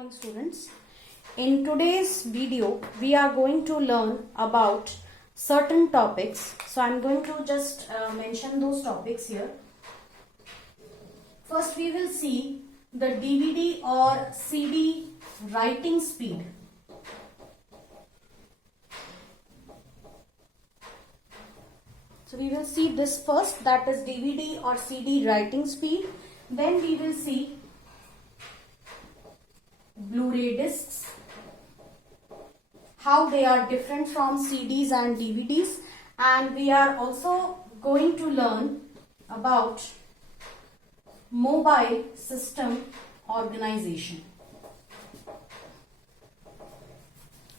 morning students. In today's video we are going to learn about certain topics. So I am going to just mention those topics here. First we will see the DVD or CD writing speed. So we will see this first, that is DVD or CD writing speed. Then we will see Blu-ray discs, how they are different from CDs and DVDs, and we are also going to learn about mobile system organization.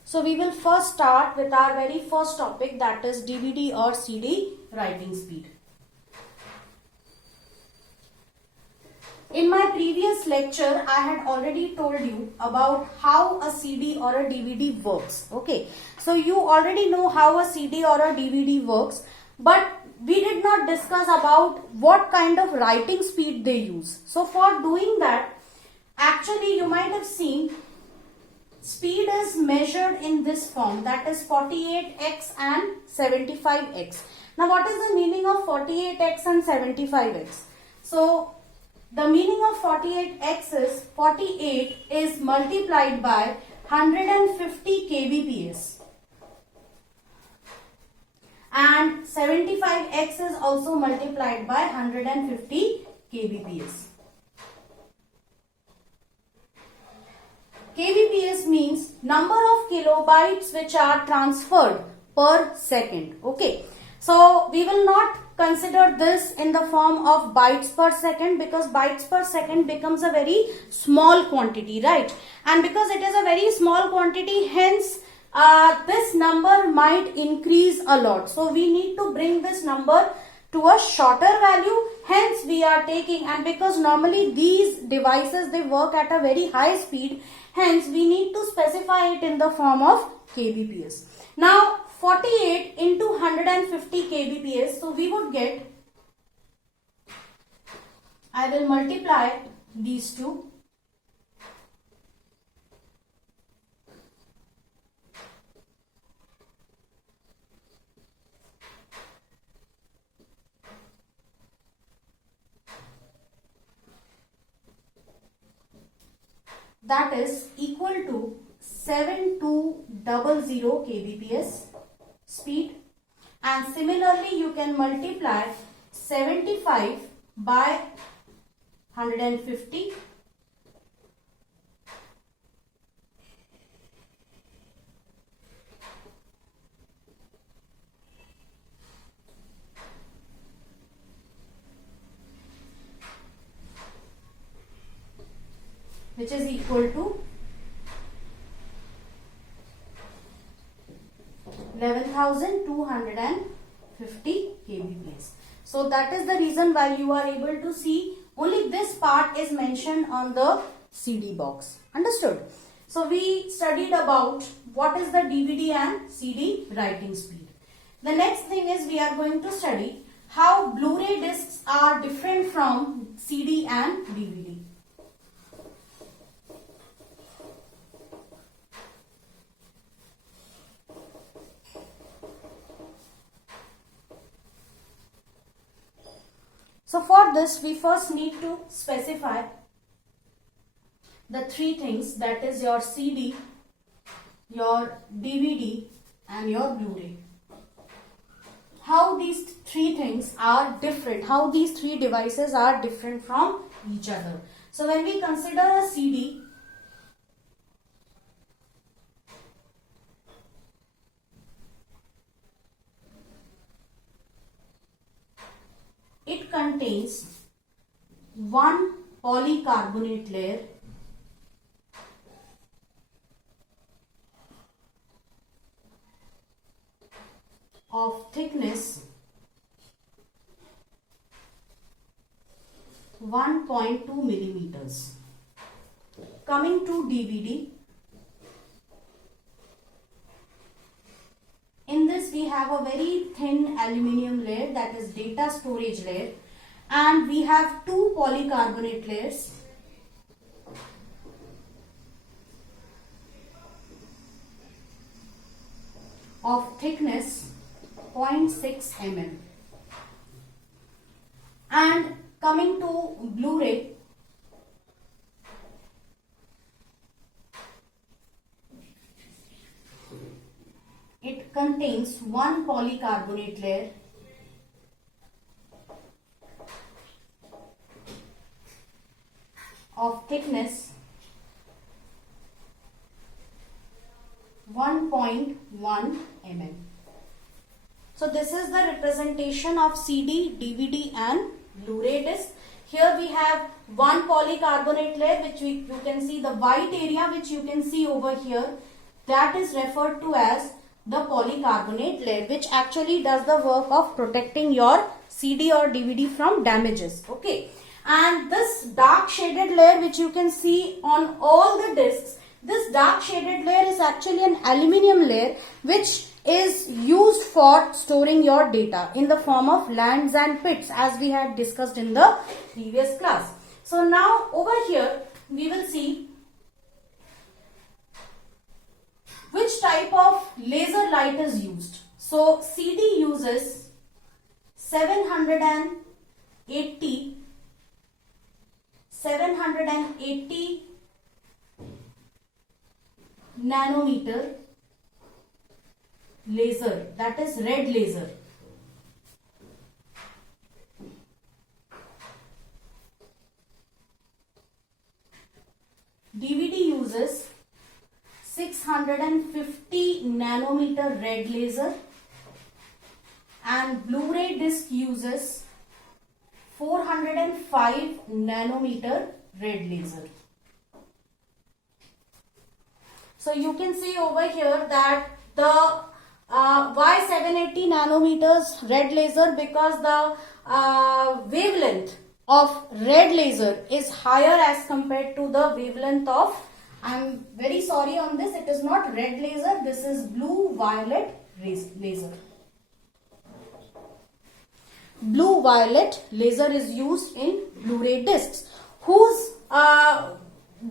So we will first start with our very first topic, that is DVD or CD writing speed. In my previous lecture, I had already told you about how a CD or a DVD works. Okay, so you already know how a CD or a DVD works, but we did not discuss about what kind of writing speed they use. So for doing that, actually you might have seen speed is measured in this form, that is 48x and 75x. Now what is the meaning of 48x and 75x? So the meaning of 48x is 48 is multiplied by 150 kbps and 75x is also multiplied by 150 kbps. kbps means number of kilobytes which are transferred per second. Okay, so we will not consider this in the form of bytes per second, because bytes per second becomes a very small quantity, right? And because it is a very small quantity, hence this number might increase a lot. So we need to bring this number to a shorter value, hence we are taking, and because normally these devices they work at a very high speed, hence we need to specify it in the form of kbps. Now 48 into 150 kbps, so we would get, I will multiply these two. That is equal to 7200 kbps speed, and similarly you can multiply 75 by 150 . Which is equal to 11,250 kbps. So that is the reason why you are able to see only this part is mentioned on the CD box. Understood? So we studied about what is the DVD and CD writing speed. The next thing is we are going to study how Blu-ray discs are different from CD and DVD. So for this we first need to specify the three things, that is your CD, your DVD and your Blu-ray. How these three things are different, how these three devices are different from each other. So when we consider a CD, it contains one polycarbonate layer of thickness 1.2 millimeters. Coming to DVD, in this we have a very thin aluminium layer, that is data storage layer, and we have two polycarbonate layers of thickness 0.6 mm. And coming to Blu-ray, it contains one polycarbonate layer of thickness 1.1 mm. So this is the representation of CD, DVD and Blu-ray disc. Here we have one polycarbonate layer, which you can see the white area which you can see over here, that is referred to as the polycarbonate layer, which actually does the work of protecting your CD or DVD from damages. Okay, and this dark shaded layer which you can see on all the discs, this dark shaded layer is actually an aluminium layer which is used for storing your data in the form of lands and pits, as we had discussed in the previous class. So now over here we will see which type of laser light is used. So CD uses 780 nanometer laser, that is red laser. DVD uses 650 nanometer red laser, and Blu-ray disc uses 405 nanometer red laser. So you can see over here that the why 780 nanometers red laser, because the wavelength of red laser is higher as compared to the wavelength of, I'm very sorry on this, it is not red laser, this is blue violet laser. Blue violet laser is used in Blu-ray discs, whose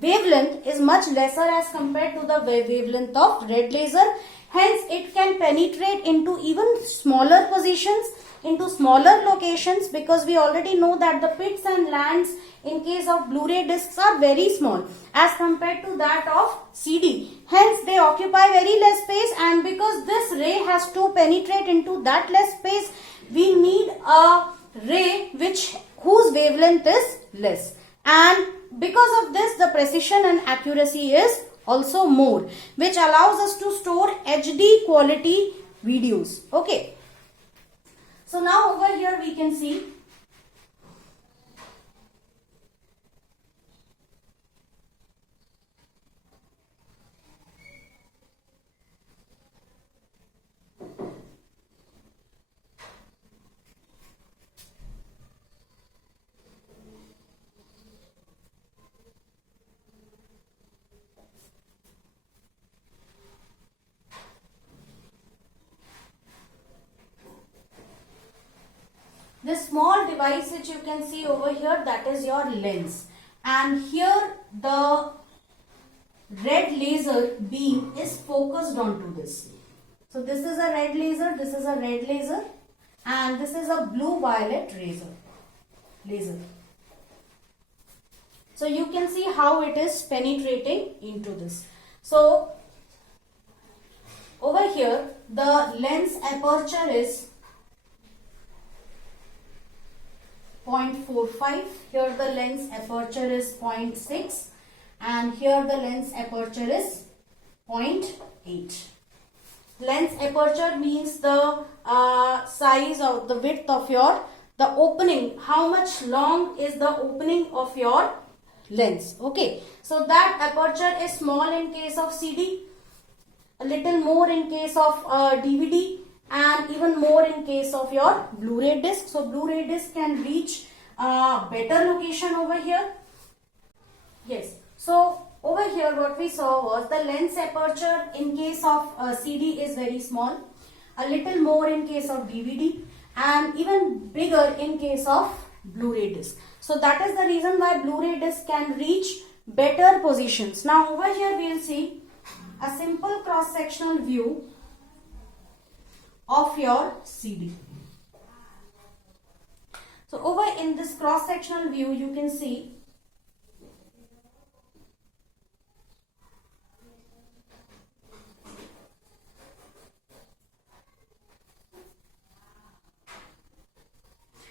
wavelength is much lesser as compared to the wavelength of red laser. Hence, it can penetrate into even smaller positions, into smaller locations, because we already know that the pits and lands in case of Blu-ray discs are very small as compared to that of CD. Hence, they occupy very less space, and because this ray has to penetrate into that less space, we need a ray whose wavelength is less. And because of this, the precision and accuracy is also more, which allows us to store HD quality videos. Okay. So now over here we can see this small device which you can see over here, that is your lens, and here the red laser beam is focused onto this. So this is a red laser, this is a red laser, and this is a blue violet laser. So you can see how it is penetrating into this. So over here the lens aperture is 0.45, here the lens aperture is 0.6, and here the lens aperture is 0.8. Lens aperture means the size or the width of the opening, how much long is the opening of your lens. Okay, so that aperture is small in case of CD, a little more in case of DVD, and even more in case of your Blu-ray disc. So Blu-ray disc can reach better location over here. Yes, so over here what we saw was the lens aperture in case of CD is very small, a little more in case of DVD, and even bigger in case of Blu-ray disc. So that is the reason why Blu-ray disc can reach better positions. Now over here we will see a simple cross-sectional view of your CD. So over in this cross-sectional view, you can see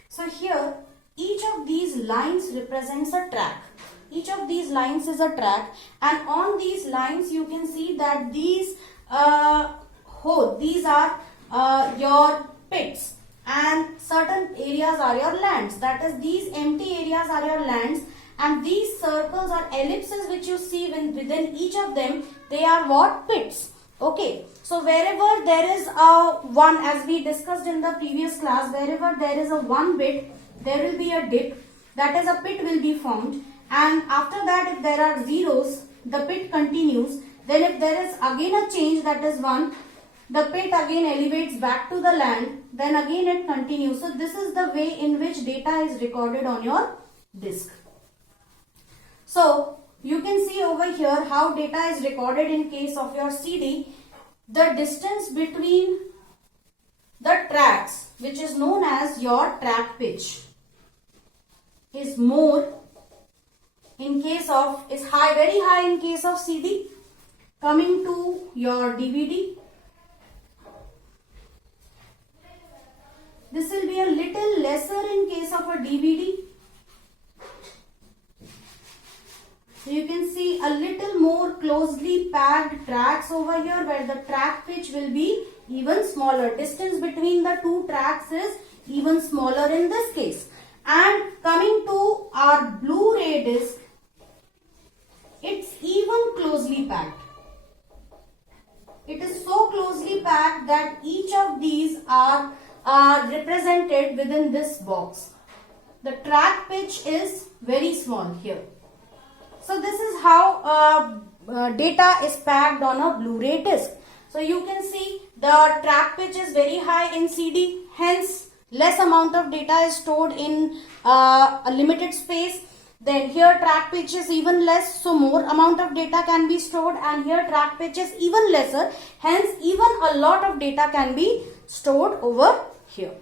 so here each of these lines represents a track. Each of these lines is a track, and on these lines you can see that these these are your pits, and certain areas are your lands. That is, these empty areas are your lands, and these circles or ellipses which you see within each of them, they are what? Pits. Okay, so wherever there is a one, as we discussed in the previous class, wherever there is a one bit, there will be a dip, that is, a pit will be formed, and after that if there are zeros, the pit continues. Then if there is again a change, that is 1, the pit again elevates back to the land, then again it continues. So this is the way in which data is recorded on your disk. So you can see over here how data is recorded in case of your CD. The distance between the tracks, which is known as your track pitch, is more in case of, is high, very high in case of CD. Coming to your DVD, this will be a little lesser in case of a DVD. So you can see a little more closely packed tracks over here, where the track pitch will be even smaller. Distance between the two tracks is even smaller in this case. And coming to our Blu-ray disc, it's even closely packed. It is so closely packed that each of these are represented within this box. The track pitch is very small here. So this is how data is packed on a Blu-ray disc. So you can see the track pitch is very high in CD, hence less amount of data is stored in a limited space. Then here track pitch is even less, so more amount of data can be stored, and here track pitch is even lesser, hence even a lot of data can be stored over here.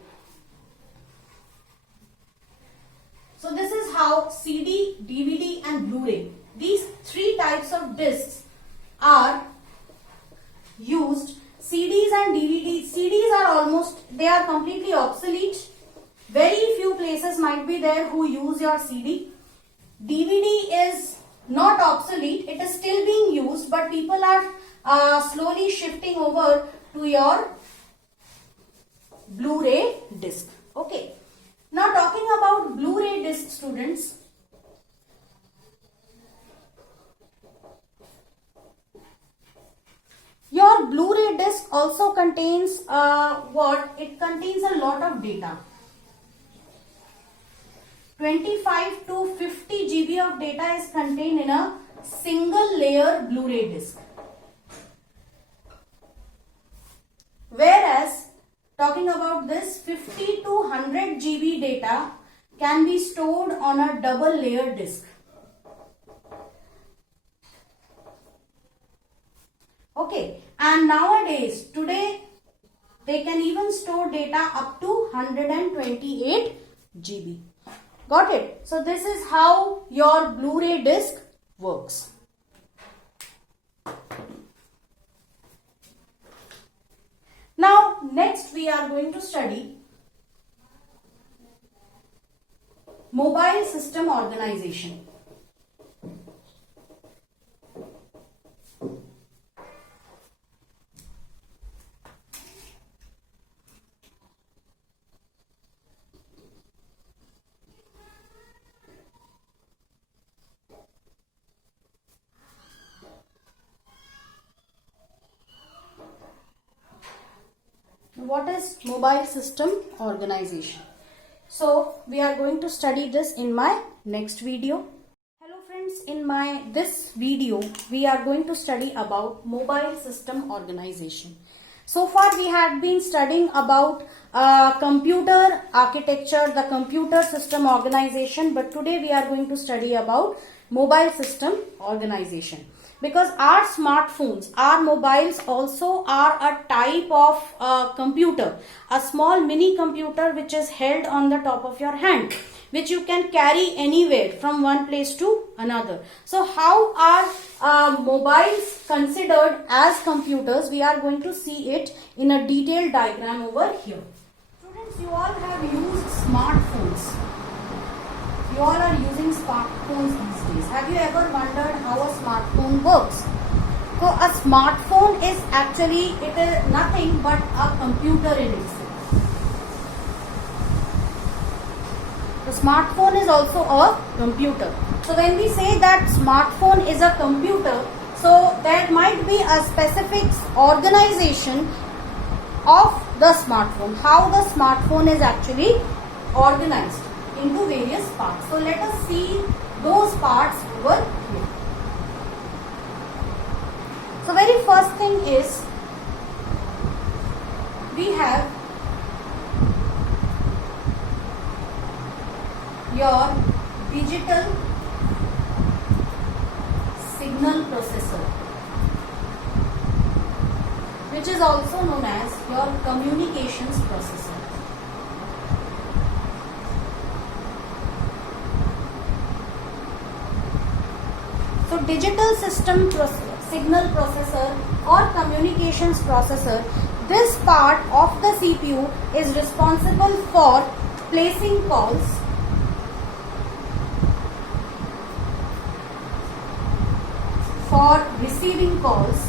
So this is how CD, DVD and Blu-ray, these three types of discs are used. CDs and DVDs, CDs are almost, they are completely obsolete. Very few places might be there who use your CD. DVD is not obsolete, it is still being used, but people are slowly shifting over to your Blu-ray disc. Okay. Now talking about Blu-ray disc, students, your Blu-ray disc also contains it contains a lot of data. 25 to 50 GB of data is contained in a single layer Blu-ray disc. Whereas talking about this, 50 to 100 GB data can be stored on a double layer disc. Okay, and nowadays, today, they can even store data up to 128 GB. Got it? So this is how your Blu-ray disc works. Now, next we are going to study mobile system organization. What is mobile system organization? So we are going to study this in my next video. Hello friends, in this video we are going to study about mobile system organization. So far we had been studying about computer architecture, the computer system organization, but today we are going to study about mobile system organization. Because our smartphones, our mobiles also are a type of computer, a small mini computer which is held on the top of your hand, which you can carry anywhere from one place to another. So how are mobiles considered as computers? We are going to see it in a detailed diagram over here. Students, you all have used smartphones. You all are using smartphones these days. Have you ever wondered how a smartphone works? So a smartphone is actually, it is nothing but a computer in itself. The smartphone is also a computer. So when we say that smartphone is a computer, so there might be a specific organization of the smartphone, how the smartphone is actually organized into various parts. So let us see those parts over here. So very first thing is, we have your digital signal processor, which is also known as your communications processor. So digital signal processor or communications processor, this part of the CPU is responsible for placing calls, for receiving calls.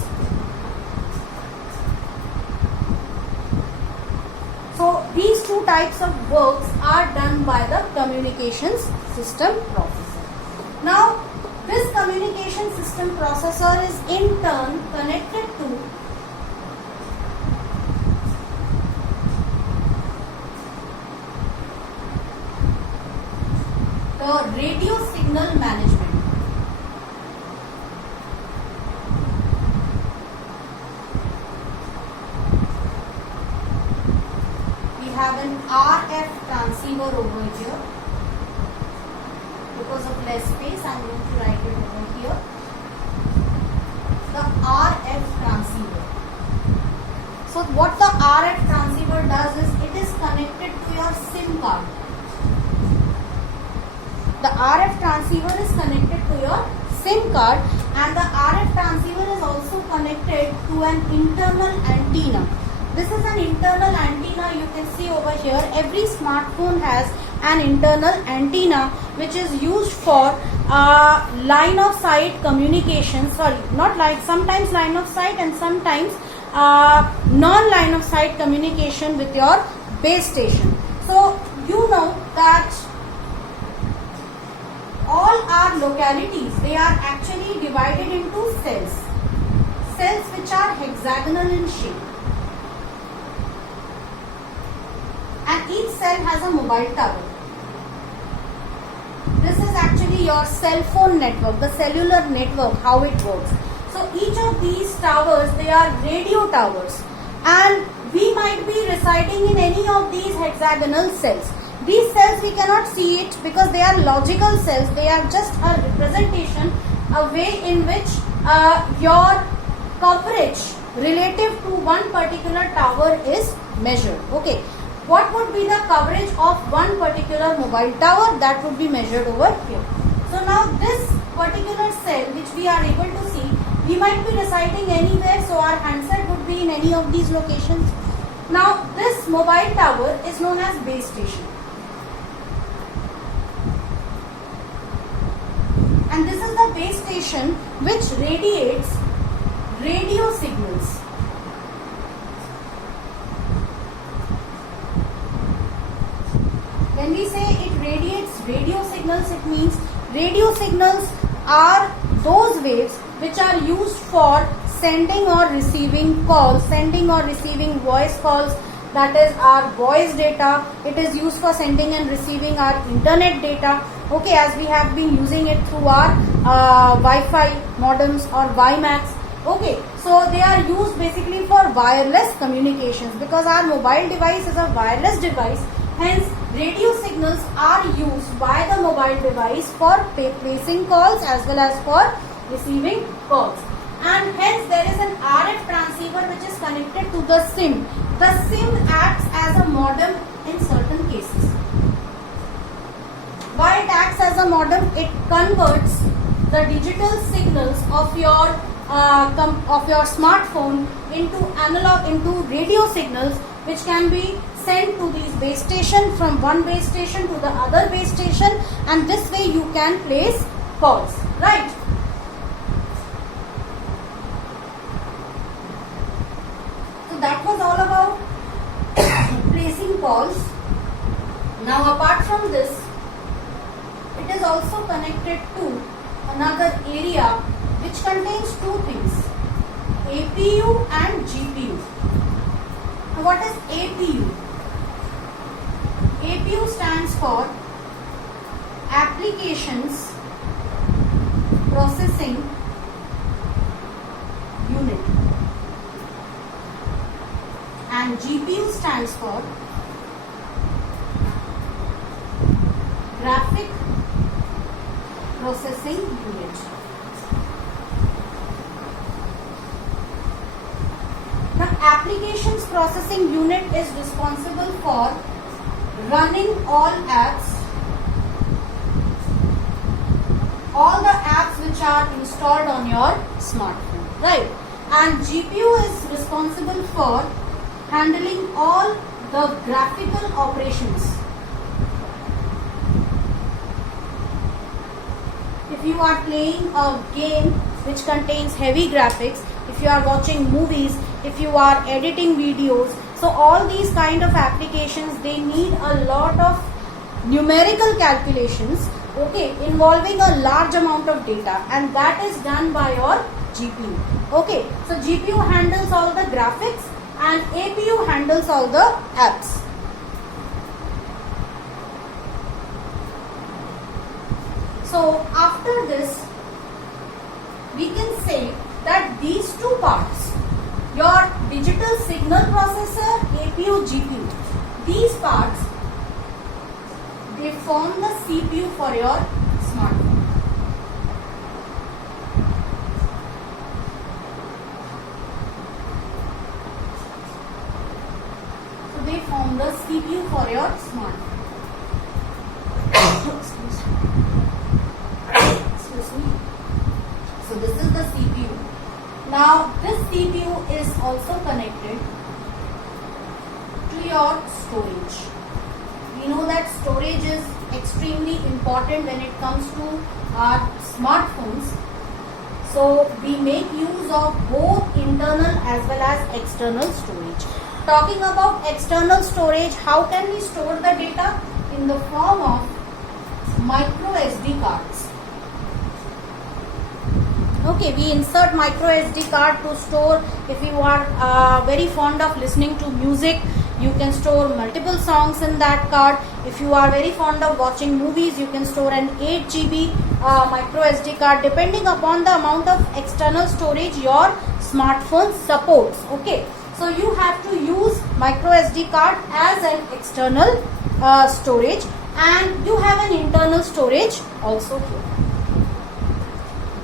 So these two types of works are done by the communications system processor. Now this communication system processor is in turn connected to the radio signal management. We have an RF transceiver over here. Because of less space, I am going to write it over here. The RF transceiver. So what the RF transceiver does is, it is connected to your SIM card. The RF transceiver is connected to your SIM card, and the RF transceiver is also connected to an internal antenna. This is an internal antenna, you can see over here. Every smartphone has an internal antenna which is used for line of sight communication. Sorry, not like, sometimes line of sight and sometimes non-line of sight communication with your base station. So you know that all our localities, they are actually divided into cells. Cells which are hexagonal in shape. And each cell has a mobile tower. This is actually your cell phone network, the cellular network, how it works. So each of these towers, they are radio towers, and we might be residing in any of these hexagonal cells. These cells we cannot see it because they are logical cells. They are just a representation, a way in which your coverage relative to one particular tower is measured. Okay. What would be the coverage of one particular mobile tower? That would be measured over here. So now this particular cell which we are able to see, we might be residing anywhere, so our handset would be in any of these locations. Now this mobile tower is known as base station. And this is the base station which radiates radio signals. When we say it radiates radio signals, it means radio signals are those waves which are used for sending or receiving calls, sending or receiving voice calls, that is our voice data. It is used for sending and receiving our internet data, okay, as we have been using it through our Wi-Fi modems or WiMAX. Okay, so they are used basically for wireless communications, because our mobile device is a wireless device. Hence, radio signals are used by the mobile device for placing calls as well as for receiving calls. And hence there is an RF transceiver which is connected to the SIM. The SIM acts as a modem in certain cases. Why it acts as a modem? It converts the digital signals of your smartphone into radio signals, which can be sent to these base station, from one base station to the other base station, and this way you can place calls, right? So that was all about placing calls. Now apart from this, it is also connected to another area which contains two things, APU and GPU. Now what is APU? APU stands for Applications Processing Unit, and GPU stands for Graphic Processing Unit. Now, Applications Processing Unit is responsible for running all apps, all the apps which are installed on your smartphone, right? And GPU is responsible for handling all the graphical operations. If you are playing a game which contains heavy graphics, if you are watching movies, if you are editing videos, so all these kind of applications, they need a lot of numerical calculations, okay, involving a large amount of data, and that is done by your GPU. Okay, so GPU handles all the graphics and APU handles all the apps. So after this, we can say that these two parts, your digital signal processor, APU, GPU, these parts, they form the CPU for your smartphone. So they form the CPU for your smartphone. Excuse me. So this is the CPU. Now this CPU is also connected to your storage. We know that storage is extremely important when it comes to our smartphones. So we make use of both internal as well as external storage. Talking about external storage, how can we store the data? In the form of micro SD cards. Okay, we insert micro SD card to store. If you are very fond of listening to music, you can store multiple songs in that card. If you are very fond of watching movies, you can store an 8 GB micro SD card, depending upon the amount of external storage your smartphone supports. Okay, so you have to use micro SD card as an external storage, and you have an internal storage also here.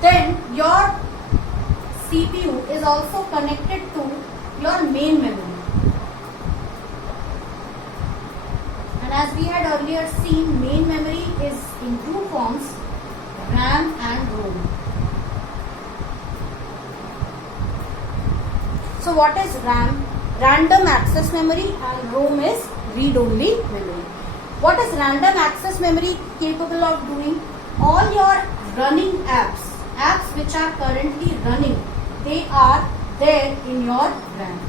Then your CPU is also connected to your main memory. And as we had earlier seen, main memory is in two forms, RAM and ROM. So what is RAM? Random access memory, and ROM is read-only memory. What is random access memory capable of doing? All your running apps which are currently running, they are there in your RAM.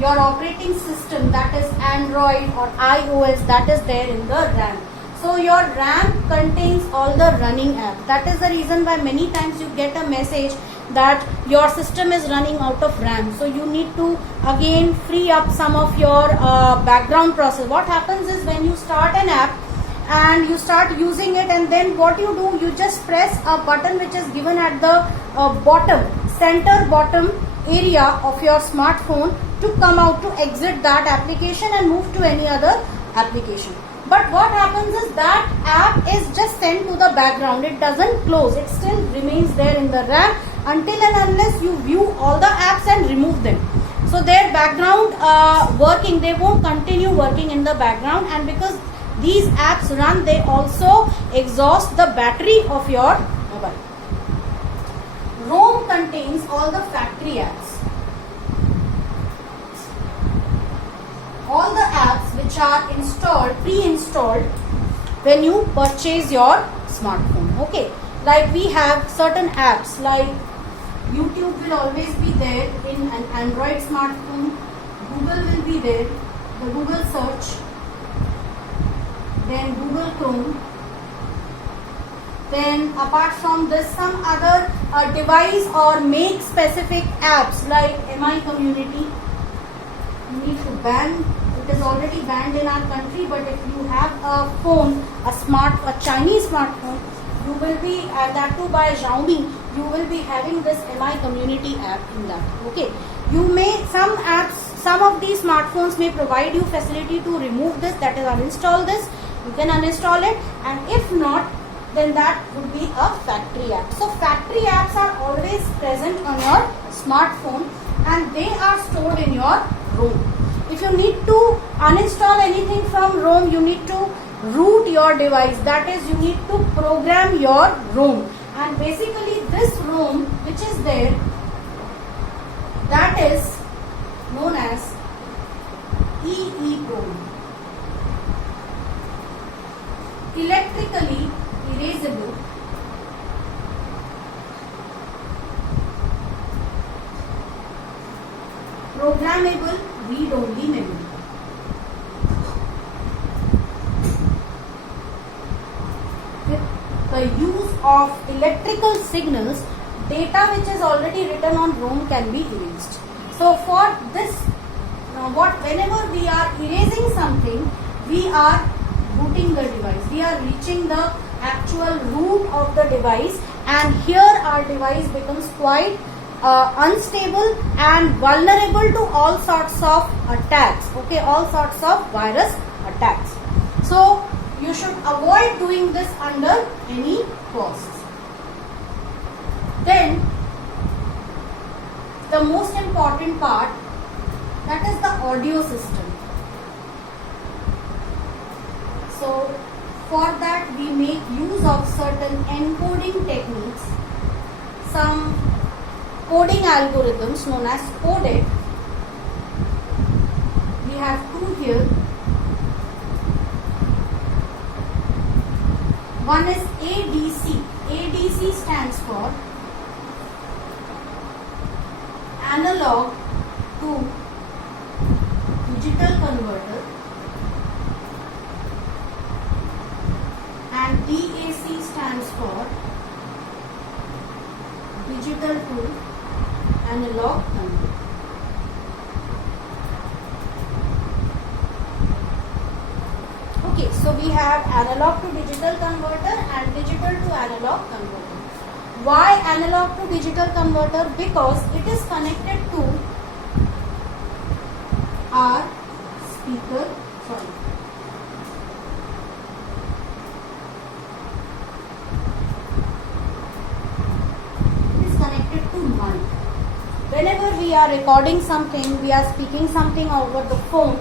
Your operating system, that is Android or iOS, that is there in the RAM. So your RAM contains all the running apps. That is the reason why many times you get a message that your system is running out of RAM. So you need to again free up some of your background process. What happens is, when you start an app and you start using it, and then what you do, you just press a button which is given at the center bottom area of your smartphone to come out, to exit that application and move to any other application. but what happens is that app is just sent to the background. It doesn't close. It still remains there in the RAM until and unless you view all the apps and remove them. So their background working, they won't continue working in the background, and because these apps run, they also exhaust the battery of your mobile. ROM contains all the factory apps. All the apps which are installed, pre-installed when you purchase your smartphone. Okay, like we have certain apps like YouTube will always be there in an Android smartphone. Google will be there, the Google search, then Google Chrome. Then apart from this, some other device or make specific apps like MI Community. You need to ban. It is already banned in our country, but if you have a phone, a Chinese smartphone, you will be, and that too by Xiaomi, you will be having this MI Community app in that. Okay, you may, some apps, some of these smartphones may provide you facility to remove this, that is uninstall this. You can uninstall it, and if not, then that would be a factory app. So factory apps are always present on your smartphone and they are stored in your ROM. If you need to uninstall anything from ROM, you need to root your device. That is, you need to program your ROM. And basically this ROM which is there, that is known as EEPROM. Electrically erasable programmable read-only memory. With the use of electrical signals, data which is already written on ROM can be erased. So for this, whenever we are erasing something, we are booting the device. We are reaching the actual root of the device, and here our device becomes quite unstable and vulnerable to all sorts of attacks. Okay, all sorts of virus attacks. So you should avoid doing this under any costs. Then the most important part, that is the audio system. So for that we make use of certain encoding techniques, some coding algorithms known as codec. We have two here. One is ADC. ADC stands for analog to digital converter, and DAC stands for digital to analog converter. Okay, so we have analog to digital converter and digital to analog converter. Why analog to digital converter? Because it is connected to our speaker, it is connected to mic. Whenever we are recording something, we are speaking something over the phone,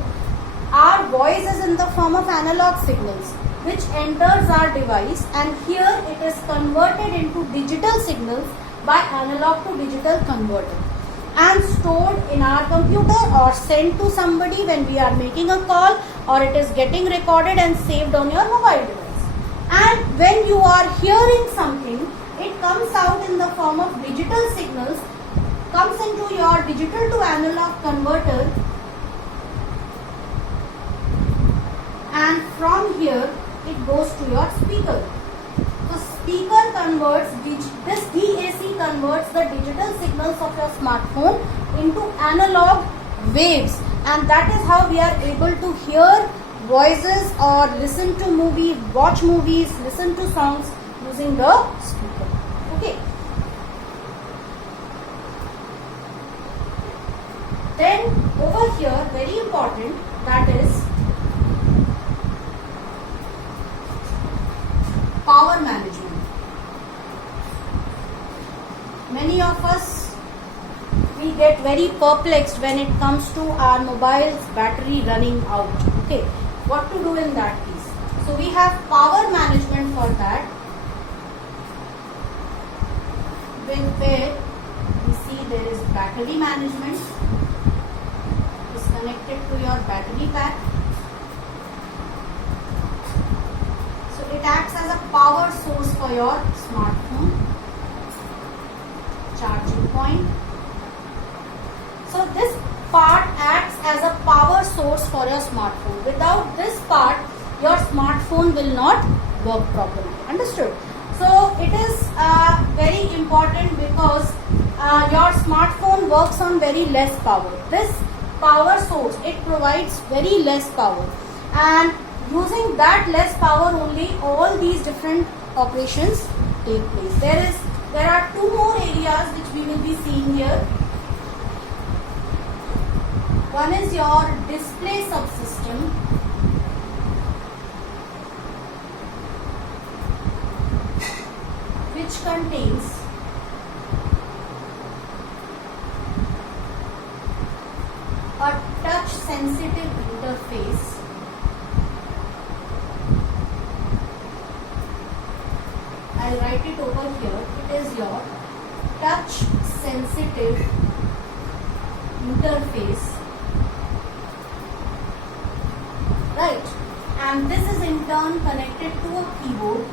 our voice is in the form of analog signals which enters our device, and here it is converted into digital signals by analog to digital converter and stored in our computer or sent to somebody when we are making a call, or it is getting recorded and saved on your mobile device. And when you are hearing something, it comes out in the form of digital signals, comes into your digital to analog converter, and from here it goes to your speaker. So speaker converts, this DAC converts the digital signals of your smartphone into analog waves, and that is how we are able to hear voices or listen to movies, watch movies, listen to songs using the speaker. Okay. Then over here, very important, that is Many of us, we get very perplexed when it comes to our mobile's battery running out. Okay, what to do in that case? So we have power management for that, where we see there is battery management is connected to your battery pack. So it acts as a power source for your smartphone, charging point. So this part acts as a power source for your smartphone. Without this part, your smartphone will not work properly. Understood? So it is very important because your smartphone works on very less power. This power source, it provides very less power, and using that less power only, all these different operations take place. There are two more areas which we will be seeing here. One is your display subsystem, which contains a touch sensitive interface I'll write it over here. It is your touch sensitive interface, right? And this is in turn connected to a keyboard,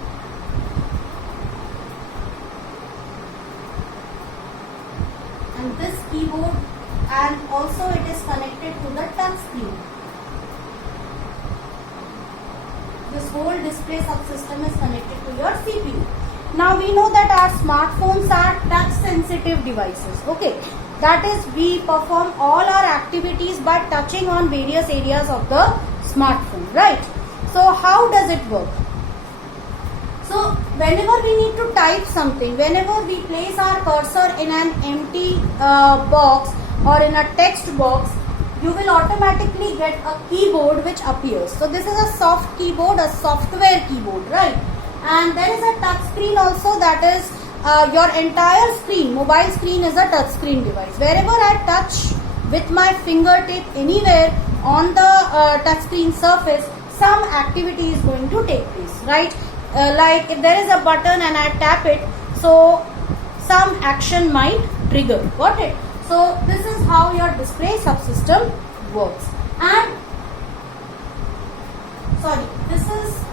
and this keyboard, and also it is connected to the touch screen. This whole display subsystem is connected to your CPU. Now we know that our smartphones are touch sensitive devices. Okay, that is, we perform all our activities by touching on various areas of the smartphone, right? So how does it work? So whenever we need to type something, whenever we place our cursor in an empty box or in a text box, you will automatically get a keyboard which appears. So this is a soft keyboard, a software keyboard, right? And there is a touch screen also, that is your entire screen, mobile screen is a touch screen device. Wherever I touch with my fingertip anywhere on the touch screen surface, some activity is going to take place, right? Like if there is a button and I tap it, so some action might trigger. Got it? So this is how your display subsystem works. And sorry, this is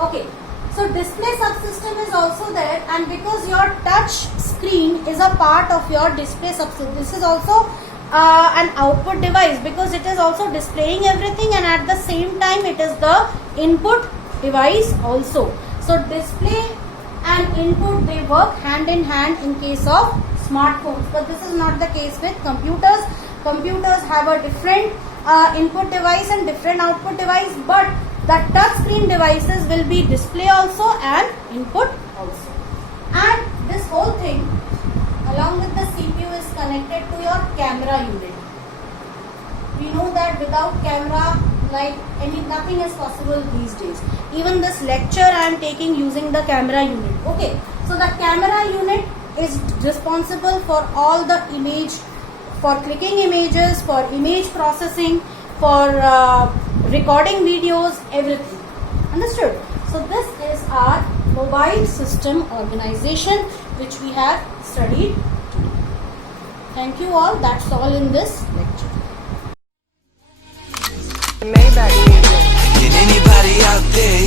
okay. So display subsystem is also there, and because your touch screen is a part of your display subsystem, this is also an output device, because it is also displaying everything, and at the same time it is the input device also. So display and input, they work hand in hand in case of smartphones, but this is not the case with computers. Computers have a different input device and different output device, but the touch screen devices will be display also and input also. And this whole thing along with the CPU is connected to your camera unit. We know that without camera, nothing is possible these days. Even this lecture I am taking using the camera unit. Okay, so the camera unit is responsible for all the image, for clicking images, for image processing, for recording videos, everything. Understood? So this is our mobile system organization which we have studied today. Thank you all. That's all in this lecture. Maybach music. Can anybody out there